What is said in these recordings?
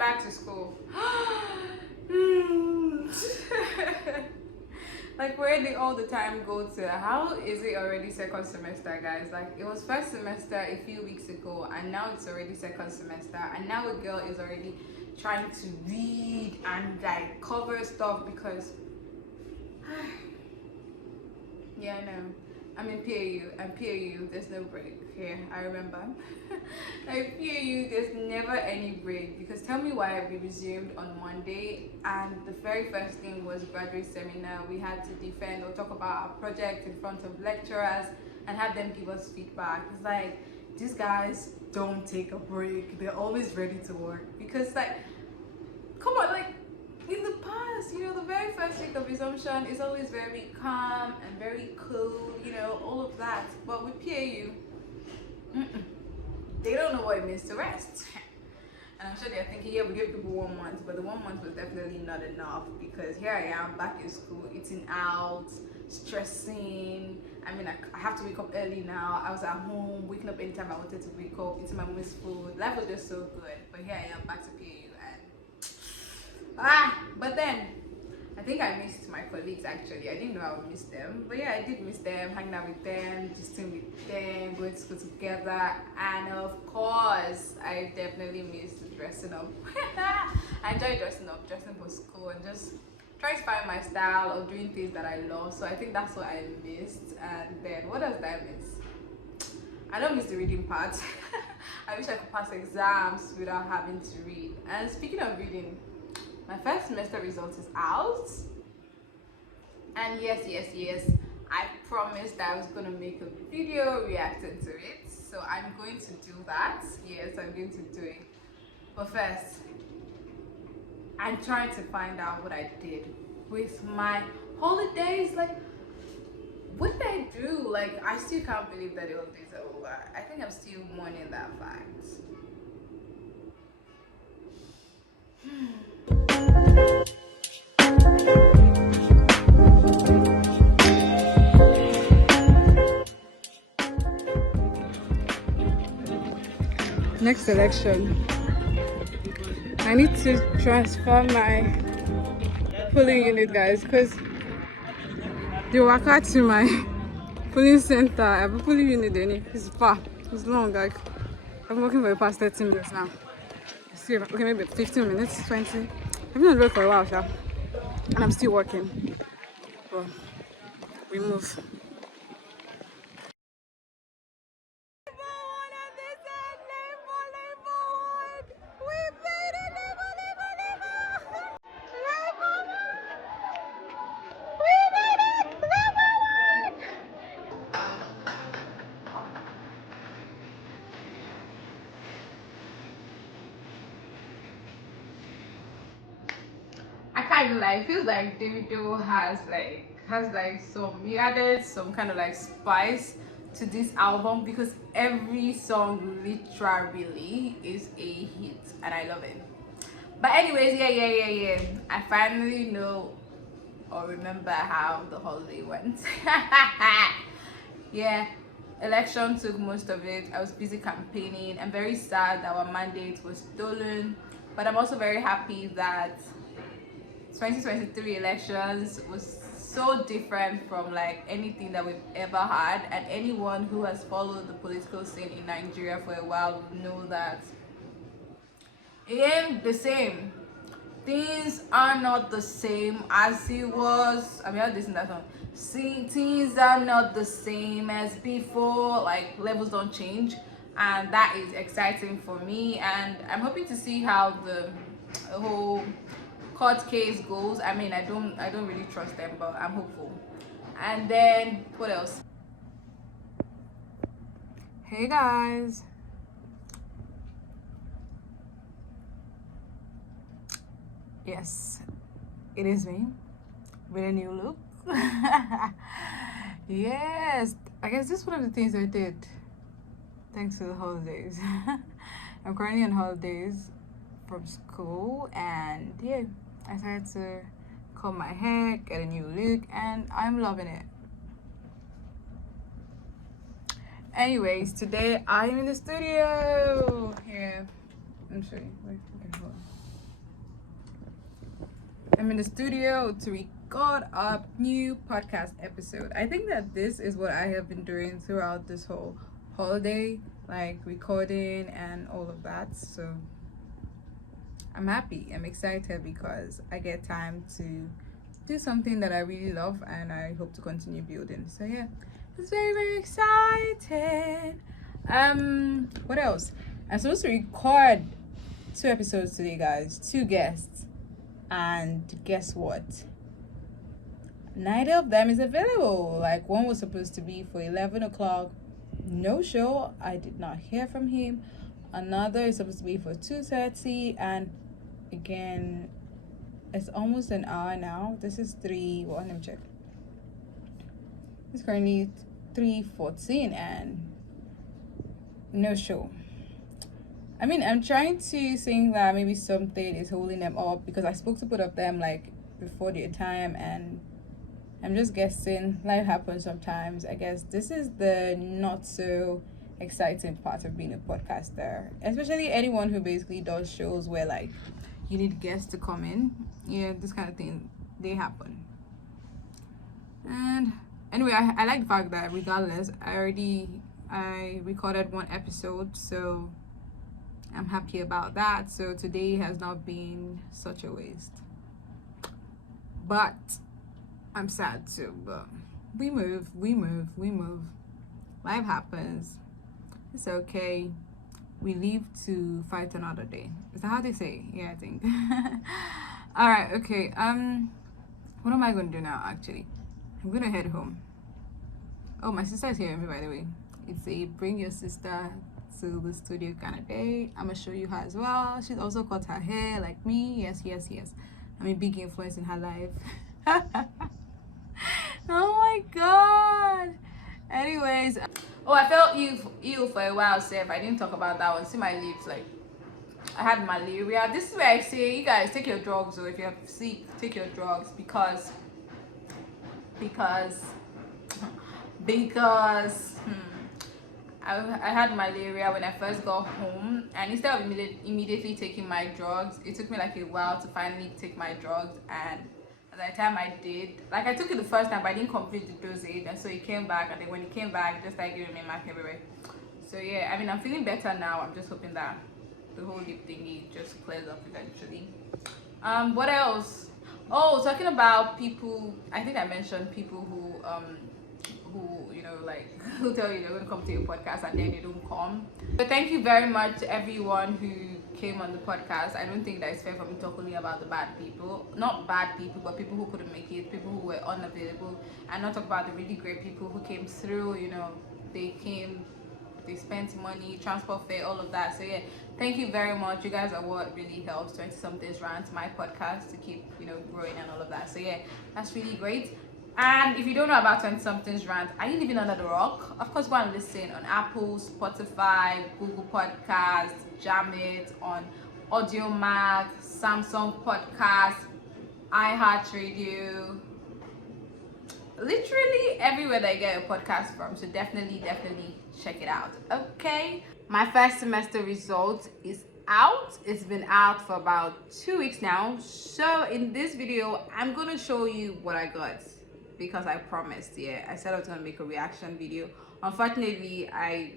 I'm back to school. Like, where did all the time go to? How is it already second semester, guys? Like, it was first semester a few weeks ago, and now it's already second semester, and now a girl is already trying to read and like cover stuff because yeah, I know. I'm in PAU, and PAU, there's no break here. I remember. Like PAU, there's never any break because tell me why we resumed on Monday, and the very first thing was graduate seminar. We had to defend or talk about our project in front of lecturers and have them give us feedback. It's like these guys don't take a break. They're always ready to work because, like, come on, like in the past, you know, the very first week of resumption is always very calm and very cool, you know, all of that. But with PAU, they don't know what it means to rest. And I'm sure they're thinking, yeah, we gave people 1 month, but the 1 month was definitely not enough because here I am back in school, eating out, stressing. I mean, I have to wake up early now. I was at home, waking up anytime I wanted to wake up, eating my mommy's food. Life was just so good. But here I am back to PAU and but then I think I missed my colleagues actually. I didn't know I would miss them. But yeah, I did miss them, hanging out with them, gisting with them, going to school together. And of course, I definitely missed dressing up. I enjoy dressing up, dressing for school and just trying to find my style of doing things that I love. So I think that's what I missed. And then what else did I miss? I don't miss the reading part. I wish I could pass exams without having to read. And speaking of reading, my first semester results is out, and yes, I promised that I was going to make a video reacting to it, so I'm going to do that. Yes, I'm going to do it. But first, I'm trying to find out what I did with my holidays. Like, what did I do? Like, I still can't believe that the holidays are over. I think I'm still mourning that fact. Next election, I need to transfer my polling unit, guys, because the waka to my polling center, I have a polling unit in it's far, it's long. Like, I've been working for the past 30 minutes now. See, okay, maybe 15 minutes, 20. I've been on the road for a while, sha, and I'm still working. But we move. I can't even lie. It feels like Davido has like some, he added some kind of like spice to this album because every song literally is a hit and I love it. But anyways, yeah. I finally know or remember how the holiday went. Yeah, election took most of it. I was busy campaigning. I'm very sad that our mandate was stolen, but I'm also very happy that 2023 elections was so different from like anything that we've ever had, and anyone who has followed the political scene in Nigeria for a while will know that it ain't the same. Things are not the same as it was. I mean, I listen to that song. See, things are not the same as before. Like, levels don't change, and that is exciting for me. And I'm hoping to see how the whole court case goes. I mean, I don't really trust them, but I'm hopeful. And then what else? Hey guys. Yes, it is me with a new look. Yes, I guess this is one of the things I did thanks to the holidays. I'm currently on holidays from school, and yeah, I decided to comb my hair, get a new look, and I'm loving it. Anyways, today I'm in the studio. Here, I'm showing you. Wait, okay, hold on. I'm in the studio to record a new podcast episode. I think that this is what I have been doing throughout this whole holiday, like recording and all of that. So I'm happy. I'm excited because I get time to do something that I really love and I hope to continue building. So yeah, it's very, very exciting. What else? I'm supposed to record 2 episodes today, guys. 2 guests. And guess what? Neither of them is available. Like, one was supposed to be for 11 o'clock. No show. I did not hear from him. Another is supposed to be for 2:30, and again, it's almost an hour now. This is 3. Well, let me check. It's currently 3:14 and no show. I mean, I'm trying to think that maybe something is holding them up because I spoke to both of them like before their time, and I'm just guessing. Life happens sometimes. I guess this is the not so exciting part of being a podcaster, especially anyone who basically does shows where like you need guests to come in. Yeah, this kind of thing, they happen. And anyway, I like the fact that regardless, I recorded 1 episode, so I'm happy about that. So today has not been such a waste, but I'm sad too. But we move. Life happens. It's okay. We live to fight another day. Is that how they say? Yeah, I think. All right. Okay. What am I going to do now? Actually, I'm gonna head home. Oh, my sister is here with me, by the way. It's a bring your sister to the studio kind of day. I'm gonna show you her as well. She's also cut her hair like me. Yes. I'm a big influence in her life. Oh my god. Anyways, oh, I felt ill for a while, Seth. I didn't talk about that one. See my lips, like I had malaria. This is where I say, you guys take your drugs, or if you're sick, take your drugs because I had malaria when I first got home, and instead of immediately taking my drugs, it took me like a while to finally take my drugs. And at the time I did, like I took it the first time, but I didn't complete the dosage, and so it came back. And then when it came back, it just started giving me mark everywhere. So yeah, I mean, I'm feeling better now. I'm just hoping that the whole lip thingy just clears up eventually. What else? Oh, talking about people, I think I mentioned people who like who tell you they're going to come to your podcast and then they don't come. But thank you very much to everyone who came on the podcast. I don't think that it's fair for me to talk only about the bad people, not bad people, but people who couldn't make it, people who were unavailable, and not talk about the really great people who came through. They came, they spent money, transport fare, all of that. So yeah, thank you very much. You guys are what really helps 20 somethings rant, my podcast, to keep growing and all of that. So yeah, that's really great. And if you don't know about 20 somethings rant, are you living under the rock? Of course, go and listen on Apple, Spotify, Google Podcasts, Jam It, on Audio Mac, Samsung Podcast, iHeartRadio, literally everywhere that you get a podcast from. So definitely check it out. Okay, my first semester result is out. It's been out for about 2 weeks now. So in this video, I'm gonna show you what I got, because I promised. Yeah, I said I was gonna make a reaction video. Unfortunately,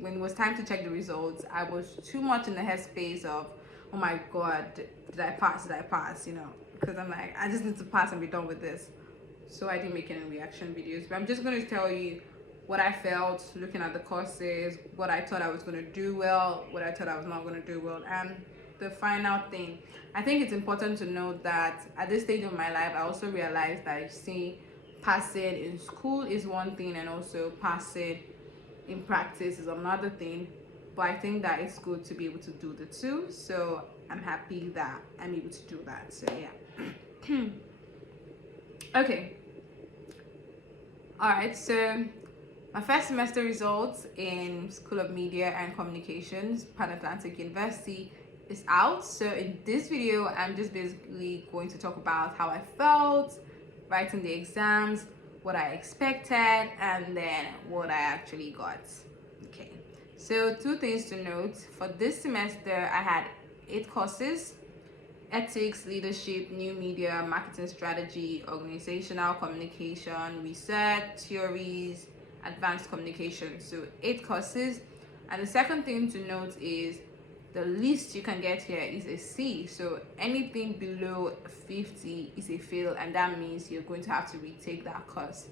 when it was time to check the results, I was too much in the headspace of, oh my god, did I pass, because I'm like, I just need to pass and be done with this. So I didn't make any reaction videos, but I'm just going to tell you what I felt looking at the courses, what I thought I was going to do well, what I thought I was not going to do well, and the final thing. I think it's important to note that at this stage of my life, I also realized that passing in school is one thing, and also passing in practice is another thing. But I think that it's good to be able to do the two. So I'm happy that I'm able to do that. So yeah. Okay. All right. So my first semester results in School of Media and Communications, Pan Atlantic University, is out. So in this video, I'm just basically going to talk about how I felt writing the exams, what I expected, and then what I actually got. Okay, so 2 things to note. For this semester, I had 8 courses. ethics, leadership, new media, marketing strategy, organizational communication, research, theories, advanced communication. So 8 courses. And the second thing to note is the least you can get here is a C. So anything below 50 is a fail, and that means you're going to have to retake that course.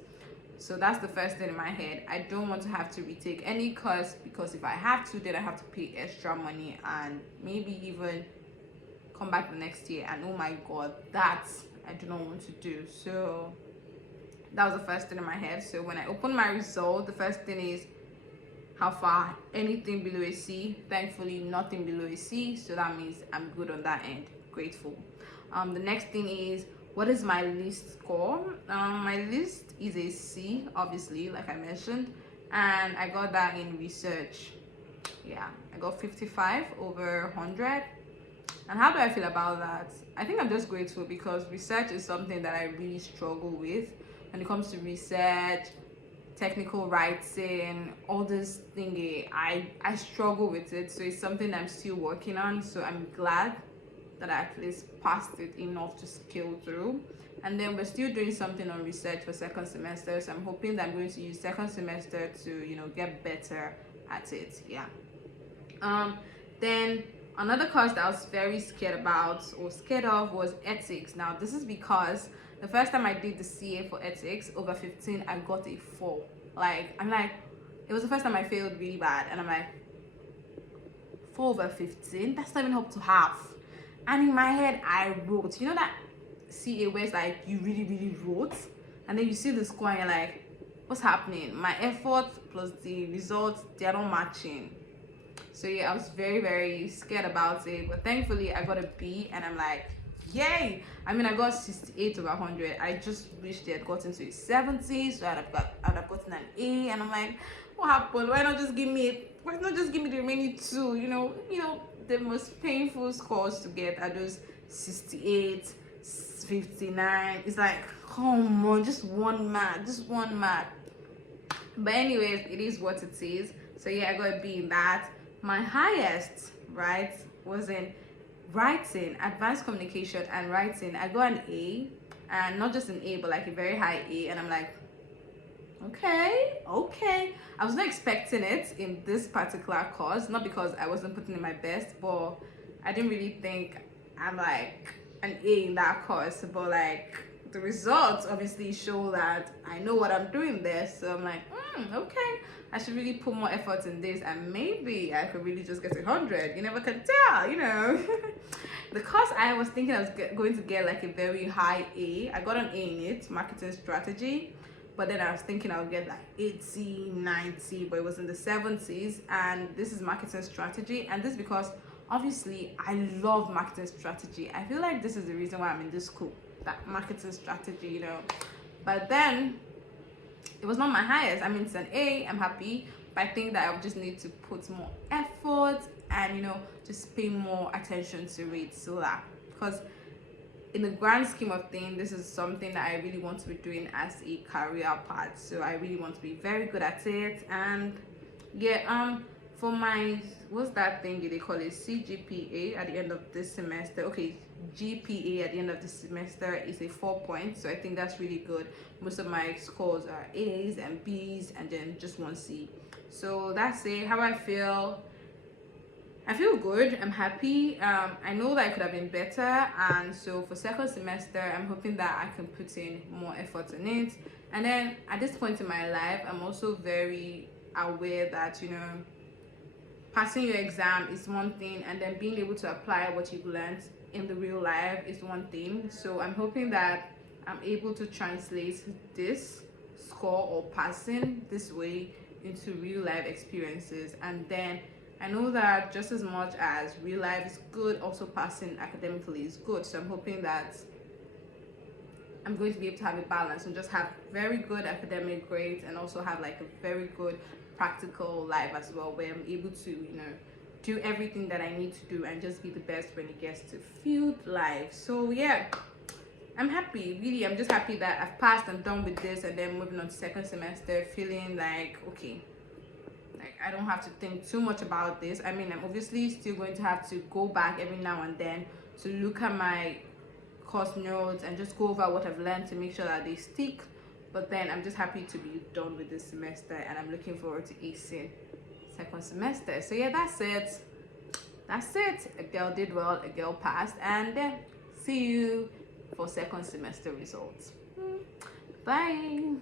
So that's the first thing in my head. I don't want to have to retake any course, because if I have to, then I have to pay extra money and maybe even come back the next year, and oh my god, that I do not want to do. So that was the first thing in my head. So when I open my result, the first thing is how far. Anything below a C. Thankfully nothing below a C, so that means I'm good on that end. Grateful. The next thing is, what is my least score? My least is a C, obviously, like I mentioned, and I got that in research. Yeah, I got 55 over 100. And how do I feel about that? I think I'm just grateful, because research is something that I really struggle with. When it comes to research, technical writing, all this thingy, I struggle with it. So it's something I'm still working on. So I'm glad that I at least passed it enough to scale through. And then we're still doing something on research for second semester. So I'm hoping that I'm going to use second semester to, get better at it. Yeah. Then another course that I was very scared about or scared of was ethics. Now this is because the first time I did the CA for ethics over 15, I got a 4. It was the first time I failed really bad, and I'm like, 4 over 15, that's not even up to half. And in my head I wrote, that CA where it's like you really really wrote, and then you see the score and you're like, what's happening? My effort plus the results, they're not matching. So yeah, I was very very scared about it, but thankfully I got a B, and I'm like, yay. I got 68 over 100. I just wish they had gotten to a 70, so I'd have gotten an A. And I'm like, what happened? Why not just give me the remaining 2? The most painful scores to get are those 68, 59. It's like, come on, just one mark. But anyways, it is what it is. So yeah, I got a B in that. My highest, right, was in writing, advanced communication and writing. I got an A, and not just an A, but like a very high A. And I'm like, okay. I was not expecting it in this particular course, not because I wasn't putting in my best, but I didn't really think I'm like an A in that course. But like, the results obviously show that I know what I'm doing there. So I'm like, okay, I should really put more effort in this, and maybe I could really just get 100. You never can tell, The course I was thinking I was going to get like a very high A. I got an A in it, marketing strategy. But then I was thinking I would get like 80, 90, but it was in the 70s. And this is marketing strategy. And this because obviously I love marketing strategy. I feel like this is the reason why I'm in this school, that marketing strategy, But then it was not my highest. It's an A. I'm happy. But I think that I just need to put more effort and, just pay more attention to it. So that, because in the grand scheme of things, this is something that I really want to be doing as a career path. So I really want to be very good at it. And yeah, for my, what's that thing they call it, CGPA at the end of this semester. Okay, GPA at the end of the semester is a 4 point, so I think that's really good. Most of my scores are A's and B's, and then just 1 C. So that's it. How I feel good. I'm happy. I know that I could have been better, and so for second semester I'm hoping that I can put in more effort in it. And then at this point in my life, I'm also very aware that passing your exam is one thing, and then being able to apply what you've learned in the real life is one thing. So I'm hoping that I'm able to translate this score or passing this way into real life experiences. And then I know that just as much as real life is good, also passing academically is good. So I'm hoping that I'm going to be able to have a balance and just have very good academic grades, and also have like a very good practical life as well, where I'm able to do everything that I need to do and just be the best when it gets to field life. So yeah, I'm happy. Really, I'm just happy that I've passed, I'm done with this, and then moving on to second semester feeling like, okay, like I don't have to think too much about this. I'm obviously still going to have to go back every now and then to look at my course notes and just go over what I've learned to make sure that they stick. But then I'm just happy to be done with this semester, and I'm looking forward to acing second semester. So yeah, that's it. A girl did well, a girl passed, and see you for second semester results. Bye.